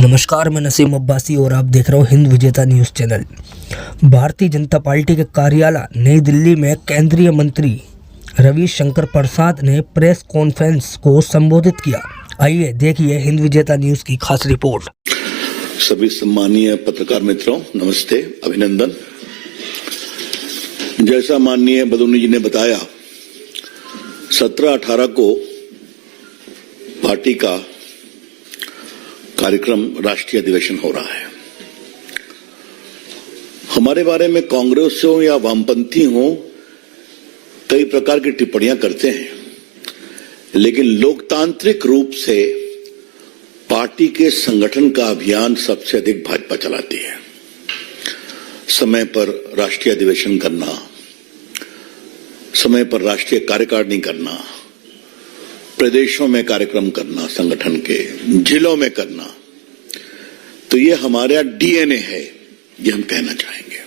नमस्कार, मैं नसीम अब्बासी और आप देख रहे हो हिंद विजेता news channel. Bharatiya Janata party के कार्यालय नई दिल्ली में केंद्रीय मंत्री रविशंकर प्रसाद ने प्रेस कॉन्फ्रेंस को संबोधित किया। आइए देखिए हिंद विजेता न्यूज़ की खास रिपोर्ट। सभी सम्मानीय पत्रकार मित्रों, नमस्ते, अभिनंदन। जैसा माननीय बदौनी जी ने बताया, 17-18 को पार्टी का कार्यक्रम राष्ट्रीय अधिवेशन हो रहा है। हमारे बारे में कांग्रेस हो या वामपंथी हो, कई प्रकार की टिप्पणियां करते हैं, लेकिन लोकतांत्रिक रूप से पार्टी के संगठन का अभियान सबसे अधिक भाजपा चलाती है। समय पर राष्ट्रीय अधिवेशन करना, समय पर राष्ट्रीय कार्यकारिणी करना, प्रदेशों में कार्यक्रम करना, संगठन के जिलों में करना, तो ये हमारा डीएनए है, ये हम कहना चाहेंगे।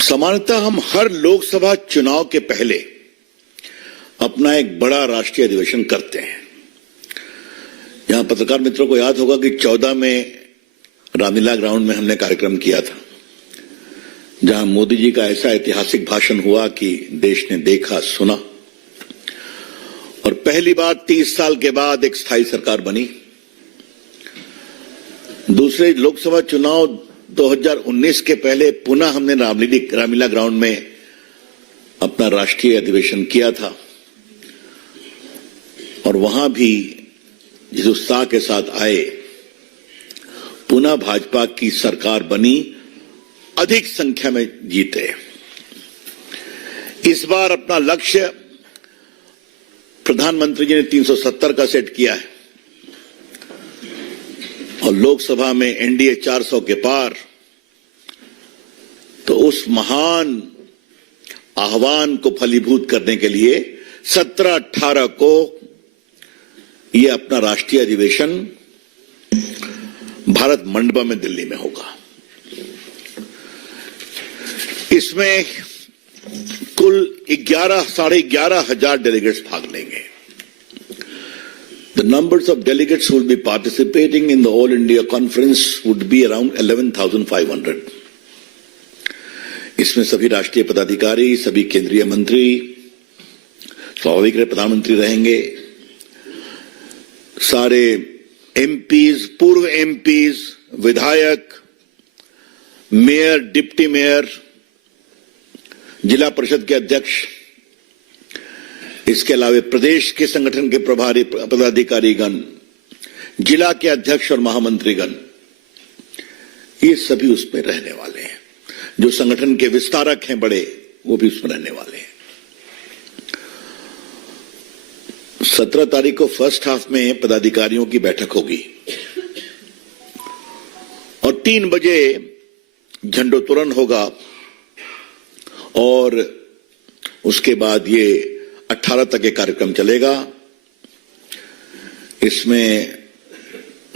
सामान्यतः हम हर लोकसभा चुनाव के पहले अपना एक बड़ा राष्ट्रीय अधिवेशन करते हैं। यहां पत्रकार मित्रों को याद होगा कि 14 में रामलीला ग्राउंड में हमने कार्यक्रम किया था, जहां मोदी जी का ऐसा ऐतिहासिक भाषण हुआ कि देश ने देखा, सुना, और पहली बार 30 साल के बाद एक स्थायी सरकार बनी। दूसरे लोकसभा चुनाव 2019 के पहले पुनः हमने रामलीला ग्राउंड में अपना राष्ट्रीय अधिवेशन किया था, और वहां भी जिस उत्साह के साथ आए, पुनः भाजपा की सरकार बनी, अधिक संख्या में जीते। इस बार अपना लक्ष्य प्रधानमंत्री जी ने 370 का सेट किया है, और लोकसभा में एनडीए 400 के पार। तो उस महान आह्वान को फलीभूत करने के लिए 17-18 को ये अपना राष्ट्रीय अधिवेशन भारत मंडपम में दिल्ली में होगा। इसमें कुल 11,500 डेलीगेट्स भाग लेंगे। The numbers of delegates who will be participating in the All India Conference would be around 11,500. इसमें सभी राष्ट्रीय पदाधिकारी, सभी केंद्रीय मंत्री, स्वाभाविक प्रधानमंत्री रहेंगे, सारे एमपीज, पूर्व एमपीज, विधायक, मेयर, डिप्टी मेयर, जिला परिषद के अध्यक्ष, इसके अलावा प्रदेश के संगठन के प्रभारी पदाधिकारीगण, जिला के अध्यक्ष और महामंत्रीगण, ये सभी उसमें रहने वाले हैं। जो संगठन के विस्तारक हैं बड़े, वो भी उसमें रहने वाले हैं। 17 तारीख को फर्स्ट हाफ में पदाधिकारियों की बैठक होगी, और 3 बजे झंडोत्तोलन होगा, और उसके बाद ये 18 तक ये कार्यक्रम चलेगा। इसमें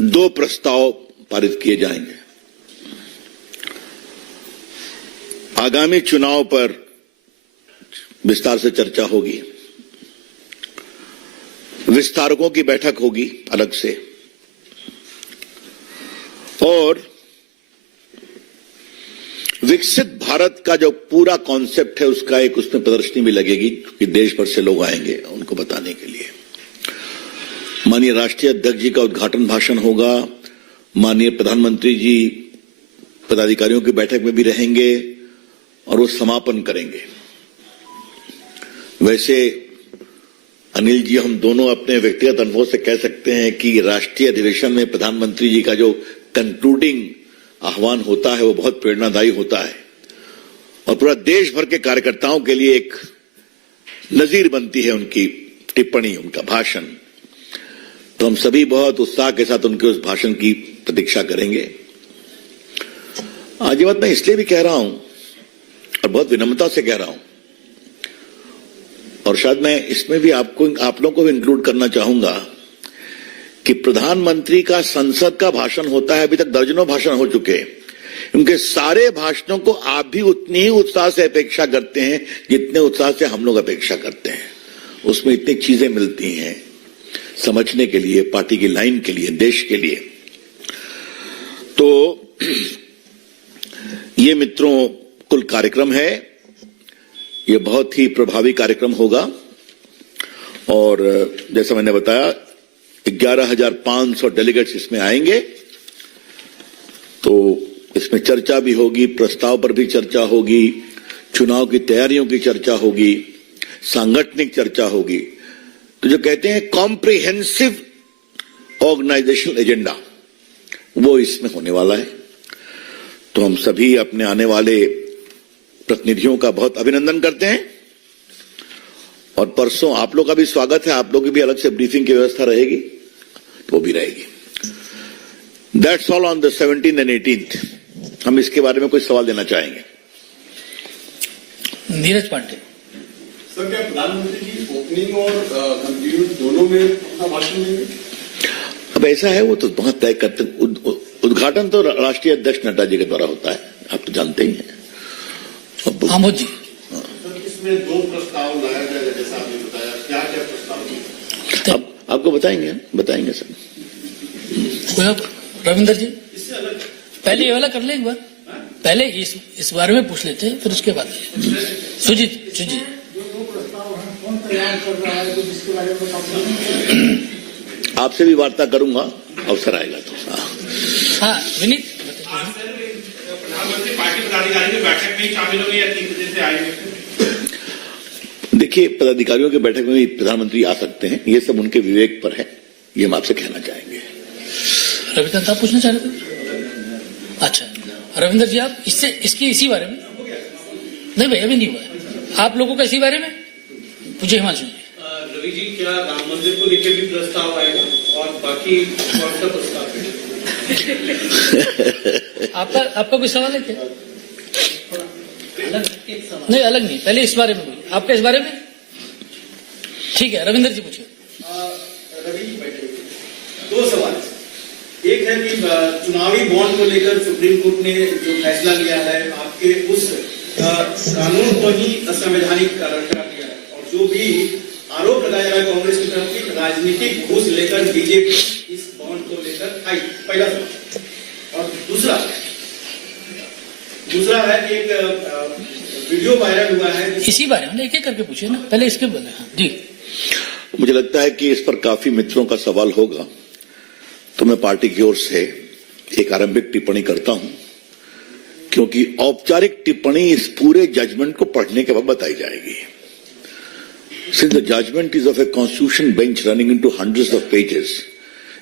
2 प्रस्ताव पारित किए जाएंगे। आगामी चुनाव पर विस्तार से चर्चा होगी, विस्तारकों की बैठक होगी अलग से, और विकसित भारत का जो पूरा कॉन्सेप्ट है उसका एक उसमें प्रदर्शनी भी लगेगी, कि देश भर से लोग आएंगे उनको बताने के लिए। माननीय राष्ट्रीय अध्यक्ष जी का उद्घाटन भाषण होगा, माननीय प्रधानमंत्री जी पदाधिकारियों की बैठक में भी रहेंगे, और वो समापन करेंगे। वैसे अनिल जी, हम दोनों अपने व्यक्तिगत अनुभव से कह सकते हैं कि राष्ट्रीय अधिवेशन में प्रधानमंत्री जी का जो कंक्लूडिंग आह्वान होता है वो बहुत प्रेरणादायी होता है, और पूरा देश भर के कार्यकर्ताओं के लिए एक नजीर बनती है उनकी टिप्पणी, उनका भाषण। तो हम सभी बहुत उत्साह के साथ उनके उस भाषण की प्रतीक्षा करेंगे। आज ये बात मैं इसलिए भी कह रहा हूं, और बहुत विनम्रता से कह रहा हूं, और शायद मैं इसमें भी आप लोगों को भी इंक्लूड करना चाहूंगा, कि प्रधानमंत्री का संसद का भाषण होता है, अभी तक दर्जनों भाषण हो चुके हैं। उनके सारे भाषणों को आप भी उतनी ही उत्साह से अपेक्षा करते हैं जितने उत्साह से हम लोग अपेक्षा करते हैं। उसमें इतनी चीजें मिलती हैं, समझने के लिए, पार्टी की लाइन के लिए, देश के लिए। तो ये मित्रों कुल कार्यक्रम है, ये बहुत ही प्रभावी कार्यक्रम होगा और जैसा मैंने बताया 11,500 डेलीगेट्स इसमें आएंगे। तो इसमें चर्चा भी होगी, प्रस्ताव पर भी चर्चा होगी, चुनाव की तैयारियों की चर्चा होगी, सांगठनिक चर्चा होगी। तो जो कहते हैं कॉम्प्रिहेंसिव ऑर्गेनाइजेशनल एजेंडा, वो इसमें होने वाला है। तो हम सभी अपने आने वाले प्रतिनिधियों का बहुत अभिनंदन करते हैं और परसों आप लोग का भी स्वागत है। आप लोग की भी अलग से ब्रीफिंग की व्यवस्था रहेगी, तो वो भी रहेगी। That's all on the 17th and 18th। हम इसके बारे में कोई सवाल देना चाहेंगे? नीरज पांडे। सर, क्या प्रधानमंत्री जी ओपनिंग और कंक्लूजन दोनों में अपना भाषण देंगे? अब ऐसा है, वो तो बहुत तय करते। उद्घाटन तो राष्ट्रीय अध्यक्ष नड्डा जी के द्वारा होता है, आप तो जानते ही हैं। आमोद जी। सर, इसमें 2 प्रस्ताव लाया जाएगा, जैसा आपने बताया, क्या क्या प्रस्ताव? अब आपको बताएंगे सर। रविंदर जी, इससे अलग पहले ये वाला कर ले एक बार, पहले इस बारे में पूछ लेते हैं, फिर उसके बाद सुजीत। आपसे भी वार्ता करूंगा, अवसर आएगा तो। हाँ विनीत। प्रधानमंत्री पार्टी पदाधिकारियों की बैठक में शामिल होंगे या 3 बजे से आएंगे? देखिए, पदाधिकारियों की बैठक में भी प्रधानमंत्री आ सकते हैं, ये सब उनके विवेक पर है, ये हम आपसे कहना चाहेंगे। रविकांत, आप पूछना चाह रहे थे? अच्छा रविंदर जी, आप इसी बारे में? नहीं भाई, अभी नहीं हुआ है। आप लोगों का इसी बारे में पूछे हिमांशु जी। रवि जी, क्या राम मंदिर को लेकर भी प्रस्ताव आएगा और बाकी कौन सा प्रस्ताव है? आपका कोई सवाल है क्या? नहीं, अलग नहीं, पहले इस बारे में बोलिए। आपका इस बारे में? ठीक है, रविंदर जी पूछिए। रवि जी बैठे, 2 सवाल। एक है कि चुनावी बॉन्ड को लेकर सुप्रीम कोर्ट ने जो फैसला लिया है, आपके उस कानून को ही असंवैधानिक करार दिया है और जो भी आरोप लगाया गया कांग्रेस की तरफ की राजनीतिक घूस लेकर बीजेपी इस बॉन्ड को लेकर आई, पहला सवाल। और दूसरा है कि एक वीडियो वायरल हुआ है, इसी बारे में एक एक करके पूछिए ना, पहले इसके बोले। हाँ जी। मुझे लगता है कि इस पर काफी मित्रों का सवाल होगा, तो मैं पार्टी की ओर से एक आरंभिक टिप्पणी करता हूं, क्योंकि औपचारिक टिप्पणी इस पूरे जजमेंट को पढ़ने के बाद बताई जाएगी। Since the judgment is of a constitution bench running into hundreds of pages,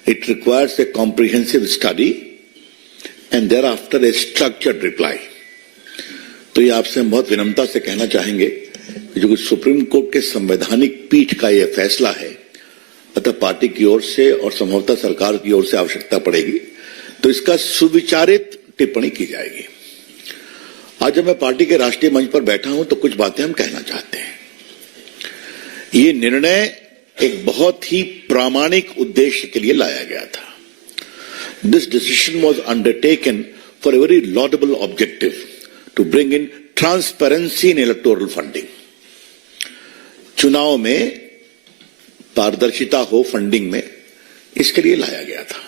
it requires a comprehensive study and thereafter a structured reply. तो ये आपसे हम बहुत विनम्रता से कहना चाहेंगे कि जो सुप्रीम कोर्ट के संवैधानिक पीठ का यह फैसला है, अतः पार्टी की ओर से और संभवतः सरकार की ओर से आवश्यकता पड़ेगी तो इसका सुविचारित टिप्पणी की जाएगी। आज जब मैं पार्टी के राष्ट्रीय मंच पर बैठा हूं तो कुछ बातें हम कहना चाहते हैं। ये निर्णय एक बहुत ही प्रामाणिक उद्देश्य के लिए लाया गया था। This decision was undertaken for a very laudable objective to bring in transparency in electoral funding. चुनाव में पारदर्शिता हो फंडिंग में, इसके लिए लाया गया था।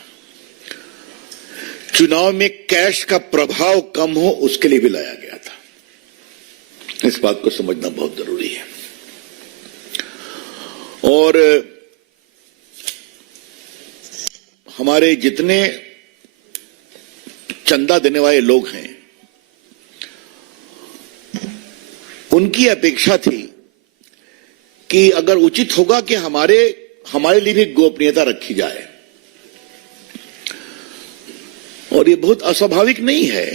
चुनाव में कैश का प्रभाव कम हो, उसके लिए भी लाया गया था। इस बात को समझना बहुत जरूरी है। और हमारे जितने चंदा देने वाले लोग हैं, उनकी अपेक्षा थी कि अगर उचित होगा कि हमारे लिए भी गोपनीयता रखी जाए, और ये बहुत अस्वाभाविक नहीं है।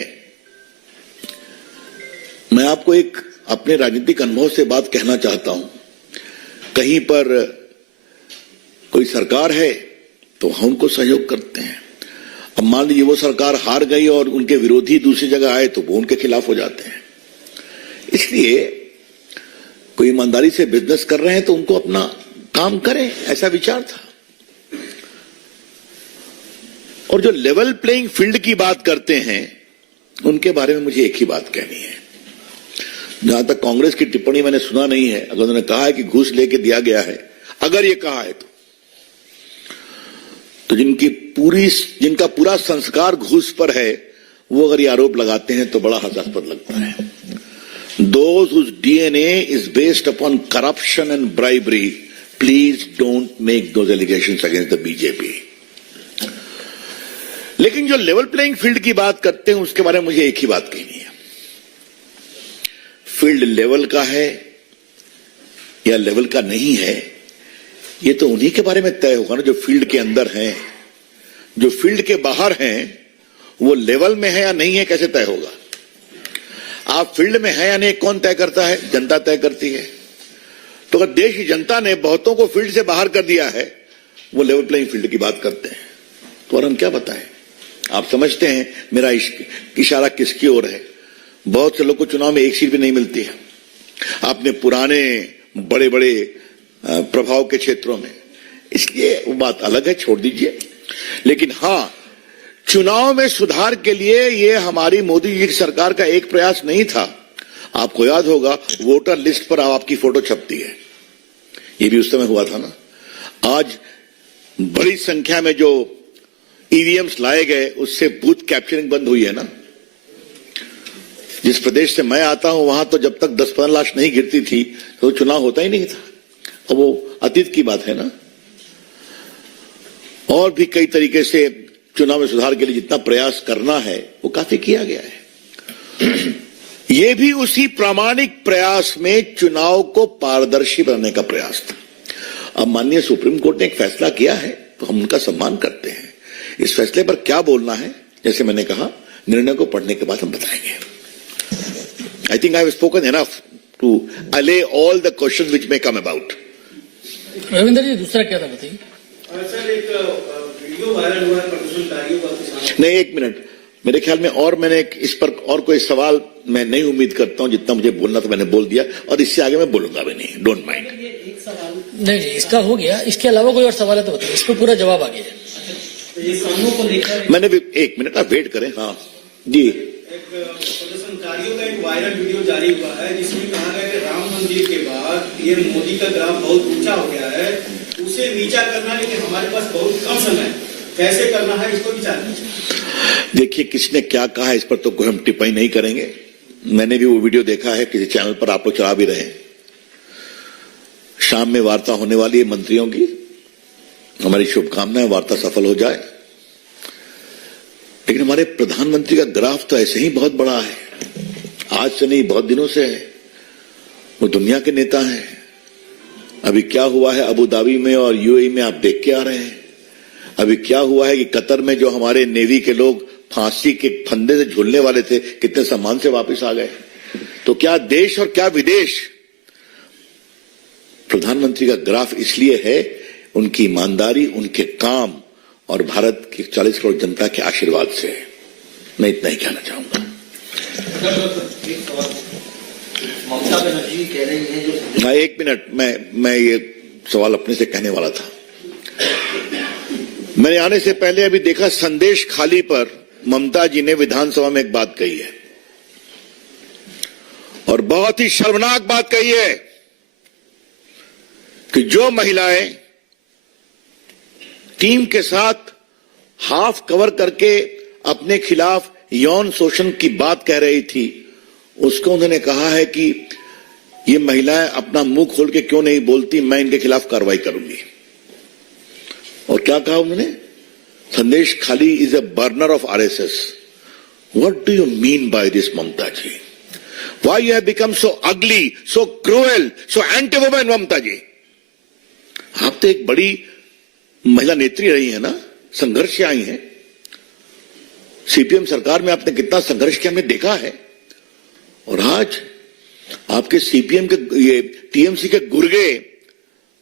मैं आपको एक अपने राजनीतिक अनुभव से बात कहना चाहता हूं। कहीं पर कोई सरकार है तो हम उनको सहयोग करते हैं। अब मान लीजिए वो सरकार हार गई और उनके विरोधी दूसरी जगह आए तो वो उनके खिलाफ हो जाते हैं। इसलिए कोई ईमानदारी से बिजनेस कर रहे हैं तो उनको अपना काम करें, ऐसा विचार था। और जो लेवल प्लेइंग फील्ड की बात करते हैं, उनके बारे में मुझे एक ही बात कहनी है। जहां तक कांग्रेस की टिप्पणी मैंने सुना नहीं है, अगर उन्होंने कहा है कि घूस लेके दिया गया है, अगर ये कहा है तो जिनका पूरा संस्कार घूस पर है, वो अगर ये आरोप लगाते हैं तो बड़ा हास्यास्पद लगता है। Those whose DNA is based upon corruption and bribery, please don't make those allegations against the BJP. लेकिन जो लेवल प्लेइंग फील्ड की बात करते हैं, उसके बारे में मुझे एक ही बात कहनी है। फील्ड लेवल का है या लेवल का नहीं है, ये तो उन्हीं के बारे में तय होगा ना जो फील्ड के अंदर हैं। जो फील्ड के बाहर हैं वो लेवल में है या नहीं है, कैसे तय होगा? आप फील्ड में है या नहीं कौन तय करता है? जनता तय करती है। तो अगर देश की जनता ने बहुतों को फील्ड से बाहर कर दिया है, वो लेवल प्लेइंग फील्ड की बात करते हैं, तो और हम क्या बताएं? आप समझते हैं मेरा इशारा किसकी ओर है? बहुत से लोग को चुनाव में एक सीट भी नहीं मिलती है। आपने पुराने बड़े बड़े प्रभाव के क्षेत्रों में, इसलिए वो बात अलग है, छोड़ दीजिए। लेकिन हां, चुनाव में सुधार के लिए ये हमारी मोदी जी की सरकार का एक प्रयास नहीं था। आपको याद होगा, वोटर लिस्ट पर आपकी फोटो छपती है, ये भी उस समय हुआ था ना। आज बड़ी संख्या में जो ईवीएम्स लाए गए, उससे बूथ कैप्चरिंग बंद हुई है ना। जिस प्रदेश से मैं आता हूं, वहां तो जब तक 10-15 लाख नहीं गिरती थी तो चुनाव होता ही नहीं था। और वो अतीत की बात है ना। और भी कई तरीके से चुनाव में सुधार के लिए जितना प्रयास करना है वो काफी किया गया है। ये भी उसी प्रामाणिक प्रयास में चुनाव को पारदर्शी बनाने का प्रयास था। अब माननीय सुप्रीम कोर्ट ने एक फैसला किया है, तो हम उनका सम्मान करते हैं। इस फैसले पर क्या बोलना है, जैसे मैंने कहा, निर्णय को पढ़ने के बाद हम बताएंगे। I think I have spoken enough to allay all the questions which may come about. Ravinder ji, दूसरा क्या था बताइए? सर, एक वीडियो वायरल हुआ है प्रदर्शनकारियों का। नहीं, एक मिनट, मेरे ख्याल में और मैंने इस पर और कोई सवाल मैं नहीं उम्मीद करता हूं। जितना मुझे बोलना था मैंने बोल दिया, और इससे आगे मैं बोलूंगा भी नहीं। Don't mind. नहीं जी, इसका हो गया। इसके अलावा कोई और सवाल है तो बताइए, इस पर पूरा जवाब आ गया है। मैंने भी, एक मिनट आप वेट करें। हाँ जी, प्रदर्शनकारियों का एक वायरल वीडियो जारी हुआ है जिसमें कहा गया कि राम मंदिर के बाद ये मोदी का ग्राफ बहुत ऊंचा हो गया है, उसे नीचा करना, लेकिन हमारे पास बहुत कम समय है, कैसे करना है इसको विचार कीजिए। देखिए, किसने क्या कहा है इस पर तो कोई हम टिप्पणी नहीं करेंगे। मैंने भी वो वीडियो देखा है, किसी चैनल पर आप लोग चला भी रहे हैं। शाम में वार्ता होने वाली है मंत्रियों की, हमारी शुभकामनाएं वार्ता सफल हो जाए। लेकिन हमारे प्रधानमंत्री का ग्राफ तो ऐसे ही बहुत बड़ा है, आज से नहीं बहुत दिनों से है। वो दुनिया के नेता हैं। अभी क्या हुआ है अबू धाबी में और यूएई में आप देख के आ रहे हैं। अभी क्या हुआ है कि कतर में जो हमारे नेवी के लोग फांसी के फंदे से झूलने वाले थे, कितने सम्मान से वापस आ गए। तो क्या देश और क्या विदेश, प्रधानमंत्री का ग्राफ इसलिए है उनकी ईमानदारी, उनके काम और भारत की 40 करोड़ जनता के आशीर्वाद से। मैं इतना ही कहना चाहूंगा। ममता बनर्जी कह रही है जो, एक मिनट, मैं ये सवाल अपने से कहने वाला था। मैंने आने से पहले अभी देखा संदेश खाली पर ममता जी ने विधानसभा में एक बात कही है, और बहुत ही शर्मनाक बात कही है कि जो महिलाएं टीम के साथ हाफ कवर करके अपने खिलाफ यौन शोषण की बात कह रही थी, उसको उन्होंने कहा है कि ये महिलाएं अपना मुंह खोल के क्यों नहीं बोलती, मैं इनके खिलाफ कार्रवाई करूंगी। और क्या कहा उन्होंने? Sandeshkhali is a burner of RSS. What do you mean by this Mamata ji? Why you have become so ugly, so cruel, so anti women Mamata ji? आप तो एक बड़ी महिला नेत्री रही है ना, संघर्ष से आई हैं। सीपीएम सरकार में आपने कितना संघर्ष किया हमने देखा है। और आज आपके सीपीएम के, ये टीएमसी के गुर्गे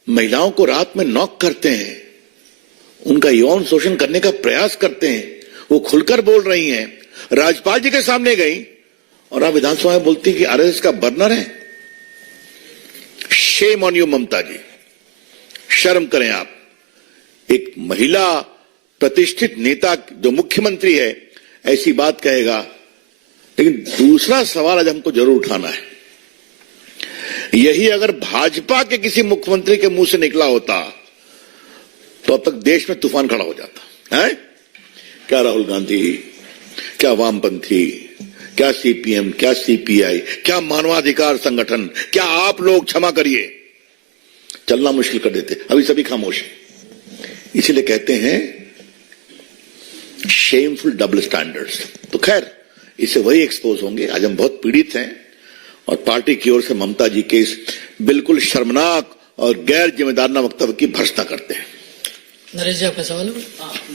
महिलाओं को रात में नॉक करते हैं, उनका यौन शोषण करने का प्रयास करते हैं। वो खुलकर बोल रही हैं, राज्यपाल जी के सामने गई और आप विधानसभा में बोलती कि आरएसएस का बर्नर है। शेम ऑन यू ममता जी, शर्म करें आप। एक महिला प्रतिष्ठित नेता जो मुख्यमंत्री है ऐसी बात कहेगा। लेकिन दूसरा सवाल आज हमको जरूर उठाना है, यही अगर भाजपा के किसी मुख्यमंत्री के मुंह से निकला होता तो अब तक देश में तूफान खड़ा हो जाता है। क्या राहुल गांधी, क्या वामपंथी, क्या सीपीएम, क्या सीपीआई, क्या मानवाधिकार संगठन, क्या आप लोग, क्षमा करिए, चलना मुश्किल कर देते। अभी सभी खामोश हैं। इसीलिए कहते हैं शेमफुल डबल स्टैंडर्ड्स। तो खैर, इससे वही एक्सपोज होंगे। आज हम बहुत पीड़ित हैं और पार्टी की ओर से ममता जी के इस बिल्कुल शर्मनाक और गैर जिम्मेदाराना वक्तव्य की भर्त्सना करते हैं। नरेश जी, आपका सवाल है?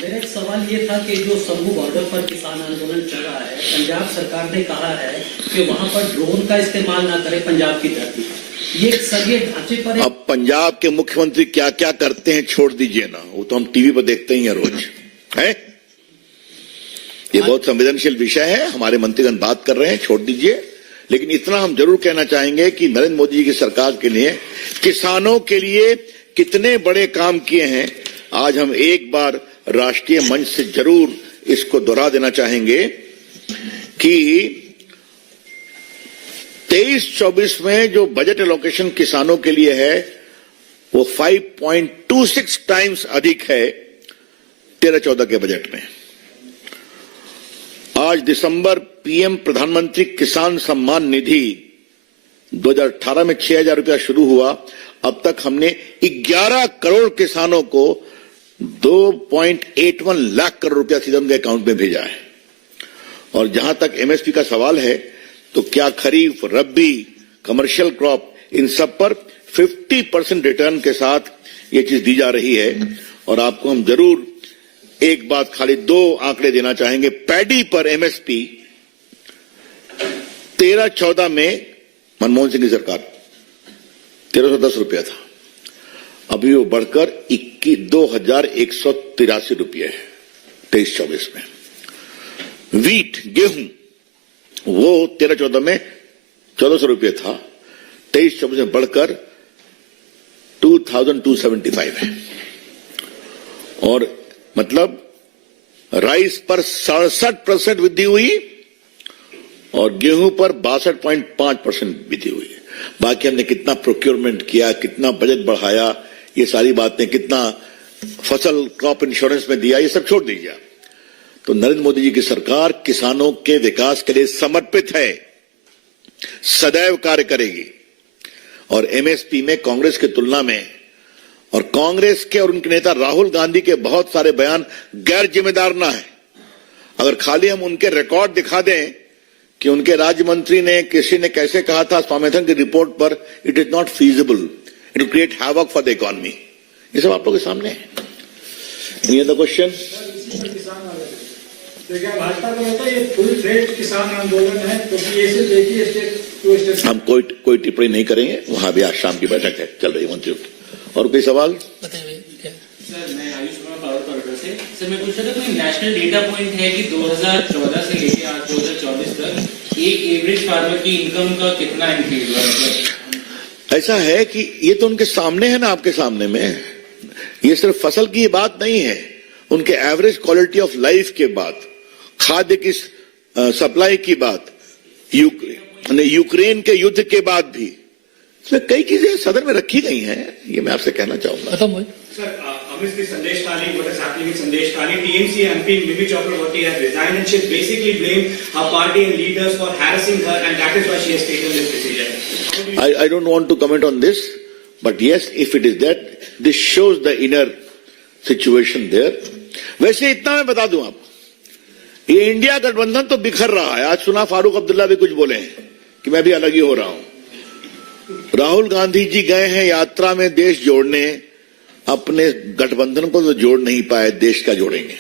मेरा एक सवाल ये था कि जो सम्भू बॉर्डर पर किसान आंदोलन चल रहा है, पंजाब सरकार ने कहा है कि वहां पर ड्रोन का इस्तेमाल ना करें पंजाब की धरती पर। ये सरिये ढांचे पर अब पंजाब के मुख्यमंत्री क्या क्या करते हैं छोड़ दीजिए ना, वो तो हम टीवी पर देखते ही हैं रोज है। ये बहुत संवेदनशील विषय है, हमारे मंत्रीगण बात कर रहे हैं, छोड़ दीजिए। लेकिन इतना हम जरूर कहना चाहेंगे कि नरेंद्र मोदी जी की सरकार के लिए, किसानों के लिए कितने बड़े काम किए हैं। आज हम एक बार राष्ट्रीय मंच से जरूर इसको दोहरा देना चाहेंगे कि 23-24 में जो बजट एलोकेशन किसानों के लिए है वो 5.26 टाइम्स अधिक है 13-14 के बजट में। आज दिसंबर पीएम प्रधानमंत्री किसान सम्मान निधि 2018 में 6,000 रुपया शुरू हुआ। अब तक हमने 11 करोड़ किसानों को 2.81 लाख करोड़ रुपया सीधे उनके अकाउंट में भेजा है। और जहां तक एमएसपी का सवाल है, तो क्या खरीफ, रबी, कमर्शियल क्रॉप, इन सब पर 50% रिटर्न के साथ ये चीज दी जा रही है। और आपको हम जरूर एक बात, खाली 2 आंकड़े देना चाहेंगे। पैडी पर एमएसपी 13-14 में मनमोहन सिंह की सरकार 1310 रुपया था, अभी वो बढ़कर 2,183 रुपये है 23-24 में। वीट, गेहूं, वो 13-14 में 1,400 रुपये था, 23-24 में बढ़कर 2,275 है। और मतलब राइस पर 67% वृद्धि हुई और गेहूं पर 62.5% वृद्धि हुई। बाकी हमने कितना प्रोक्योरमेंट किया, कितना बजट बढ़ाया, ये सारी बातें, कितना फसल क्रॉप इंश्योरेंस में दिया, ये सब छोड़ दीजिए। तो नरेंद्र मोदी जी की सरकार किसानों के विकास के लिए समर्पित है, सदैव कार्य करेगी। और एमएसपी में कांग्रेस की तुलना में, और कांग्रेस के और उनके नेता राहुल गांधी के बहुत सारे बयान गैर जिम्मेदाराना है। अगर खाली हम उनके रिकॉर्ड दिखा दें कि उनके राज्य मंत्री ने, किसी ने कैसे कहा था स्वामीनाथन की रिपोर्ट पर, it is not feasible, it will create havoc for the economy, ये सब आप लोगों के सामने है। Any other question? देखिए, भाजपा का होता है ये फुल फ्लेज किसान आंदोलन है, तो ये सिर्फ देखिए स्टेट टू स्टेट। हम कोई टिप्पणी नहीं करेंगे, वहां भी आज शाम की बैठक है, चल रही है मंत्रियों की। और कोई सवाल? बताइए क्या? सर, मैं आयुष कुमार पावर कॉरिडोर से। सर, मैं पूछ रहा था, कोई नेशनल डेटा पॉइंट है कि 2014 से लेकर आज 2024 तक एक एवरेज फार्मर की इनकम का कितना इंक्रीज हुआ? ऐसा है कि ये तो उनके सामने है ना, आपके सामने में। ये सिर्फ फसल की बात नहीं है, उनके एवरेज क्वालिटी ऑफ लाइफ के बाद, खाद्य की सप्लाई की बात, यूक्रेन के युद्ध के बाद भी, इसमें कई चीजें सदन में रखी गई हैं। ये मैं आपसे कहना चाहूंगा। खत्म हुई Sir, obviously Sandesh Kali, what is happening with Sandesh Kali, TMC MP Mimi Chakraborty has resigned and she basically blamed her party and leaders for harassing her, and that is why she has taken this decision. I don't want to comment on this, but yes, if it is that, this shows the inner situation there. वैसे इतना मैं बता दूं आपको, ये India गठबंधन तो बिखर रहा है। आज सुना फारूक अब्दुल्ला भी कुछ बोले हैं कि मैं भी अलग ही हो रहा हूं। राहुल गांधी जी गए हैं यात्रा में देश जोड़ने, अपने गठबंधन को तो जोड़ नहीं पाए, देश का जोड़ेंगे।